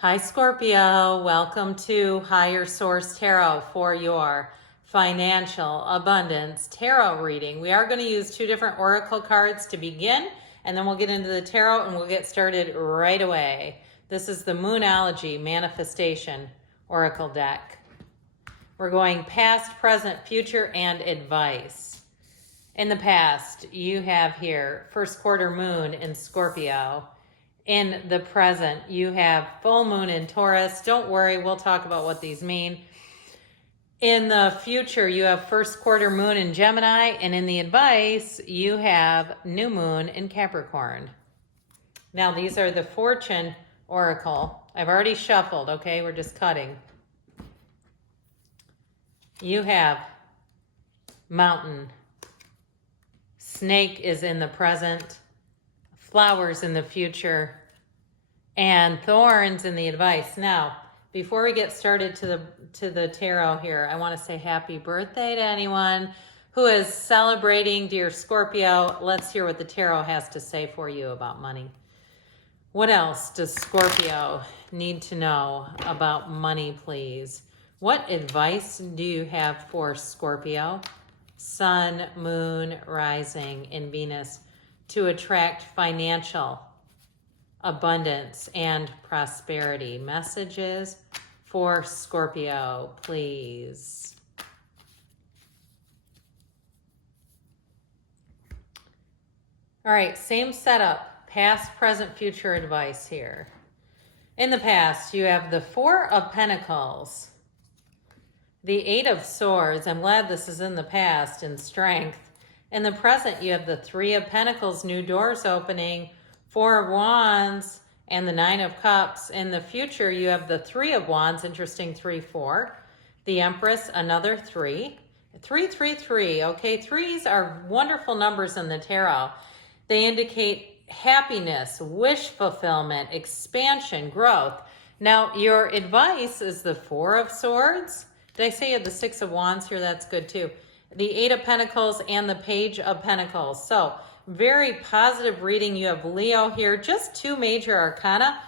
Hi, Scorpio. Welcome to Higher Source Tarot for your financial abundance tarot reading. We are going to use two different oracle cards to begin, and then we'll get into the tarot and we'll get started right away. This is the Moonology Manifestation Oracle deck. We're going past, present, future, and advice. In the past, you have here first quarter moon in Scorpio. In the present, you have full moon in Taurus. Don't worry, we'll talk about what these mean. In the future, you have first quarter moon in Gemini, and in the advice, you have new moon in Capricorn. Now, these are the fortune oracle. I've already shuffled, okay? We're just cutting. You have mountain. Snake is in the present. Flowers in the future, and thorns in the advice. Now, before we get started to the tarot here, I want to say happy birthday to anyone who is celebrating, dear Scorpio. Let's hear what the tarot has to say for you about money. What else does Scorpio need to know about money, please? What advice do you have for Scorpio? Sun, moon, rising, and Venus to attract financial abundance and prosperity. Messages for Scorpio, please. All right, same setup, past, present, future advice here. In the past, you have the Four of Pentacles, the Eight of Swords. I'm glad this is in the past, in strength. In the present, you have the Three of Pentacles, new doors opening, Four of Wands, and the Nine of Cups. In the future, you have the Three of Wands, interesting 3-4. The Empress, another 3. 3-3-3, okay? Threes are wonderful numbers in the tarot. They indicate happiness, wish fulfillment, expansion, growth. Now, your advice is the Four of Swords. Did I say you had the Six of Wands here? That's good too. The Eight of Pentacles and the Page of Pentacles. So very positive reading. You have Leo here, just two major arcana.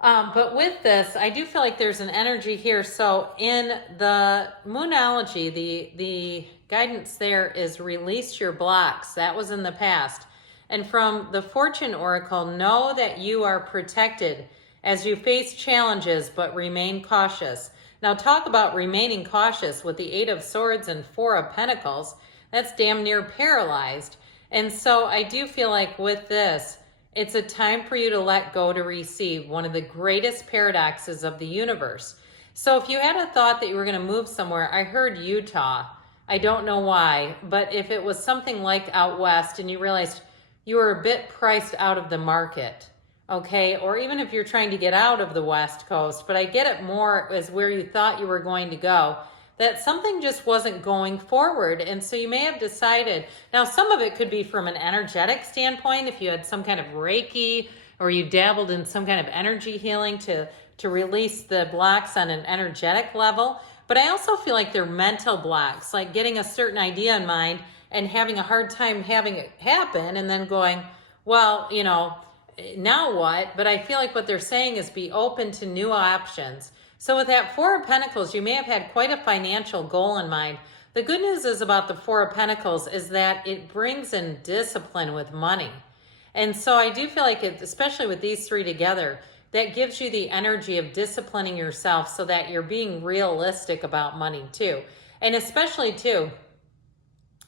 But with this, I do feel like there's an energy here. So in the Moonology, the guidance there is release your blocks. That was in the past. And from the Fortune Oracle, know that you are protected as you face challenges, but remain cautious. Now, talk about remaining cautious with the Eight of Swords and Four of Pentacles. That's damn near paralyzed. And so I do feel like with this, it's a time for you to let go to receive, one of the greatest paradoxes of the universe. So if you had a thought that you were going to move somewhere, I heard Utah. I don't know why, but if it was something like out west and you realized you were a bit priced out of the market, okay, or even if you're trying to get out of the West Coast, but I get it more as where you thought you were going to go, that something just wasn't going forward. And so you may have decided, now some of it could be from an energetic standpoint, if you had some kind of Reiki or you dabbled in some kind of energy healing to release the blocks on an energetic level. But I also feel like they're mental blocks, like getting a certain idea in mind and having a hard time having it happen and then going, well, you know, now what? But I feel like what they're saying is be open to new options. So with that Four of Pentacles, you may have had quite a financial goal in mind. The good news is about the Four of Pentacles is that it brings in discipline with money. And so I do feel like it, especially with these three together, that gives you the energy of disciplining yourself so that you're being realistic about money too. And especially too,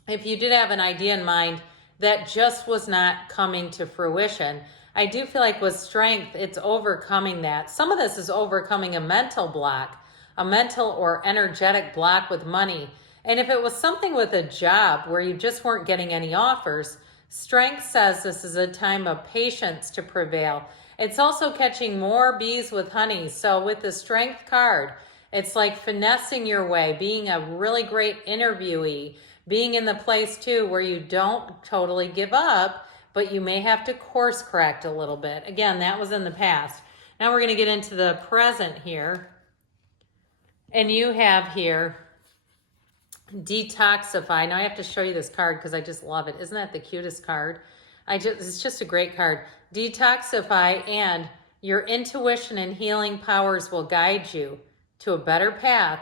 if you did have an idea in mind that just was not coming to fruition, I do feel like with strength, it's overcoming that. Some of this is overcoming a mental block, a mental or energetic block with money. And if it was something with a job where you just weren't getting any offers, strength says this is a time of patience to prevail. It's also catching more bees with honey. So with the strength card, it's like finessing your way, being a really great interviewee, being in the place too where you don't totally give up, but you may have to course correct a little bit. Again, that was in the past. Now we're going to get into the present here. And you have here detoxify. Now I have to show you this card because I just love it. Isn't that the cutest card? It's just a great card. Detoxify and Your intuition and healing powers will guide you to a better path.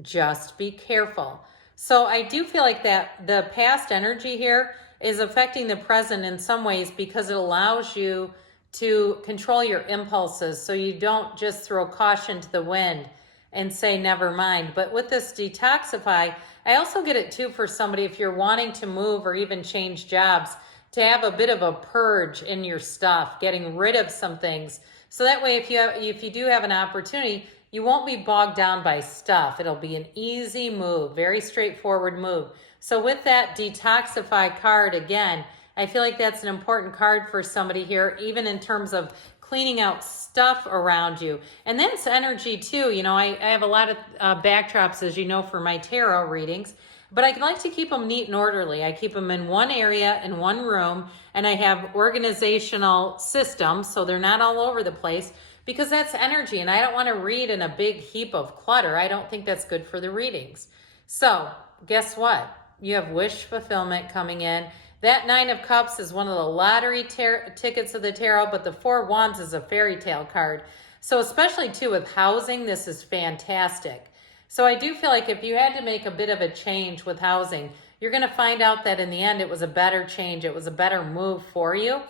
Just be careful. So I do feel like that the past energy here is affecting the present in some ways because it allows you to control your impulses so you don't just throw caution to the wind and say never mind. But with this detoxify, I also get it too for somebody if you're wanting to move or even change jobs, to have a bit of a purge in your stuff, getting rid of some things. So that way if you do have an opportunity, you won't be bogged down by stuff. It'll be an easy move, very straightforward move. So with that detoxify card, again, I feel like that's an important card for somebody here, even in terms of cleaning out stuff around you. And that's energy too. You know, I have a lot of backdrops, as you know, for my tarot readings, but I like to keep them neat and orderly. I keep them in one area, in one room, and I have organizational systems, so they're not all over the place, because that's energy, and I don't want to read in a big heap of clutter. I don't think that's good for the readings. So guess what? You have wish fulfillment coming in. That Nine of Cups is one of the lottery tickets of the tarot, but the Four of Wands is a fairy tale card. So especially too with housing, this is fantastic. So I do feel like if you had to make a bit of a change with housing, you're going to find out that in the end it was a better change. It was a better move for you.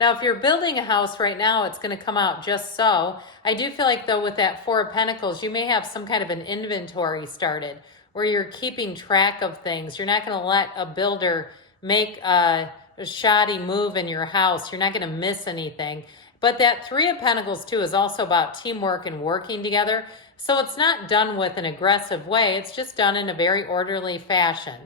Now, if you're building a house right now, it's going to come out just so. I do feel like, though, with that Four of Pentacles, you may have some kind of an inventory started where you're keeping track of things. You're not going to let a builder make a shoddy move in your house. You're not going to miss anything. But that Three of Pentacles, too, is also about teamwork and working together. So it's not done with an aggressive way. It's just done in a very orderly fashion.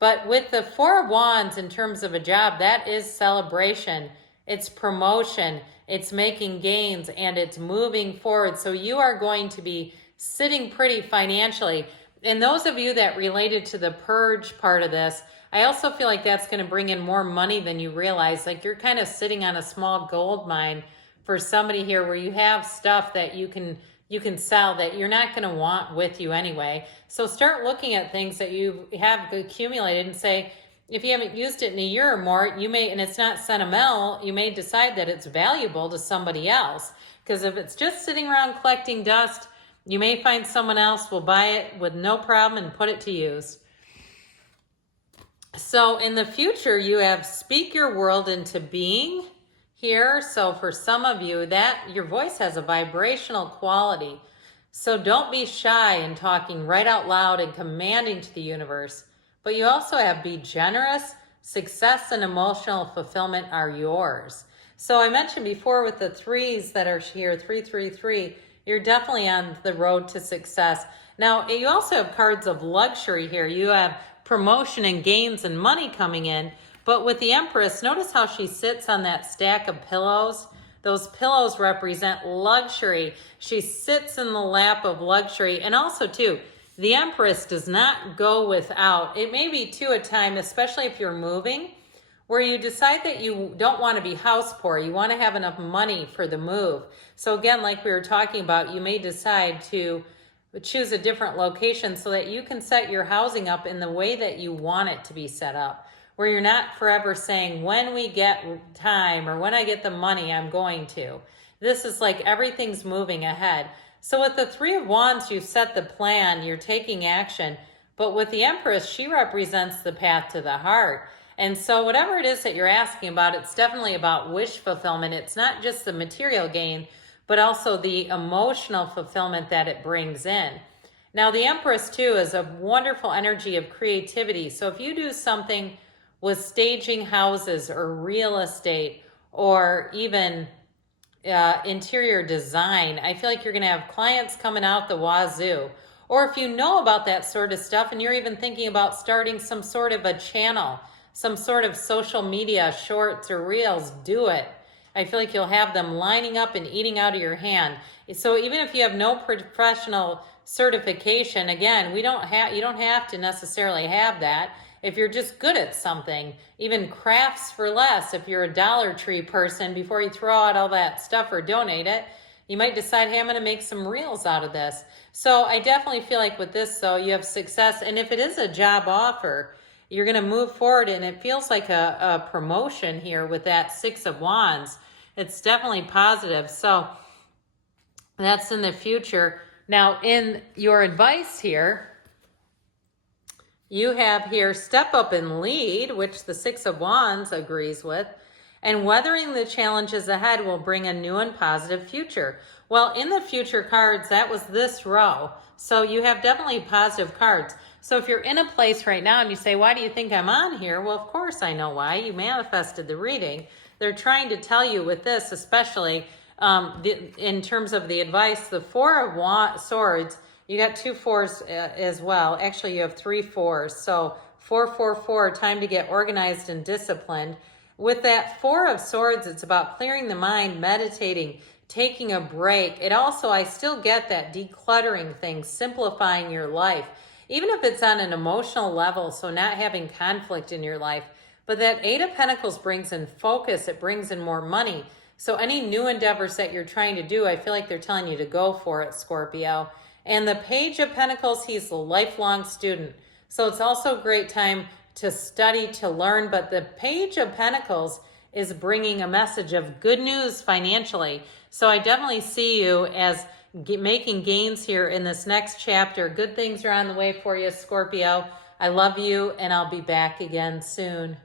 But with the Four of Wands, in terms of a job, that is celebration. It's promotion, it's making gains, and it's moving forward. So you are going to be sitting pretty financially. And those of you that related to the purge part of this, I also feel like that's going to bring in more money than you realize. Like you're kind of sitting on a small gold mine for somebody here where you have stuff that you can sell that you're not going to want with you anyway. So start looking at things that you have accumulated and say, if you haven't used it in a year or more, you may, and it's not sentimental, you may decide that it's valuable to somebody else. Because if it's just sitting around collecting dust, you may find someone else will buy it with no problem and put it to use. So in the future, you have speak your world into being here. So for some of you, that your voice has a vibrational quality. So don't be shy in talking right out loud and commanding to the universe. But you also have be generous, success and emotional fulfillment are yours. So I mentioned before with the threes that are here, 333, you're definitely on the road to success. Now, you also have cards of luxury here. You have promotion and gains and money coming in. But with the Empress, notice how she sits on that stack of pillows. Those pillows represent luxury. She sits in the lap of luxury. And also, too, the Empress does not go without. It may be, too, a time, especially if you're moving, where you decide that you don't want to be house poor. You want to have enough money for the move. So again, like we were talking about, you may decide to choose a different location so that you can set your housing up in the way that you want it to be set up, where you're not forever saying, when we get time or when I get the money, I'm going to. This is like everything's moving ahead. So with the Three of Wands, you set the plan, you're taking action. But with the Empress, she represents the path to the heart. And so whatever it is that you're asking about, it's definitely about wish fulfillment. It's not just the material gain, but also the emotional fulfillment that it brings in. Now, the Empress, too, is a wonderful energy of creativity. So if you do something with staging houses or real estate or even interior design, I feel like you're going to have clients coming out the wazoo. Or if you know about that sort of stuff and you're even thinking about starting some sort of a channel, some sort of social media, shorts or reels, do it. I feel like you'll have them lining up and eating out of your hand. So even if you have no professional certification, again, you don't have to necessarily have that. If you're just good at something, even crafts for less, if you're a Dollar Tree person, before you throw out all that stuff or donate it, you might decide, hey, I'm going to make some reels out of this. So I definitely feel like with this, though, you have success. And if it is a job offer, you're going to move forward, and it feels like a promotion here with that Six of Wands. It's definitely positive. So That's in the future. Now, in your advice here, you have here step up and lead, which the Six of Wands agrees with, and weathering the challenges ahead will bring a new and positive future. Well, in the future cards, that was this row. So you have definitely positive cards. So if you're in a place right now and you say, why do you think I'm on here? Well, of course I know why. You manifested the reading. They're trying to tell you with this, especially in terms of the advice, the Four of Swords, you got 2 4s as well. Actually, you have 3 4s. So 4, 4, 4, time to get organized and disciplined. With that 4 of Swords, it's about clearing the mind, meditating, taking a break. It also, I still get that decluttering thing, simplifying your life, even if it's on an emotional level, so not having conflict in your life. But that 8 of Pentacles brings in focus. It brings in more money. So any new endeavors that you're trying to do, I feel like they're telling you to go for it, Scorpio. And the Page of Pentacles, he's a lifelong student. So it's also a great time to study, to learn. But the Page of Pentacles is bringing a message of good news financially. So I definitely see you as making gains here in this next chapter. Good things are on the way for you, Scorpio. I love you, and I'll be back again soon.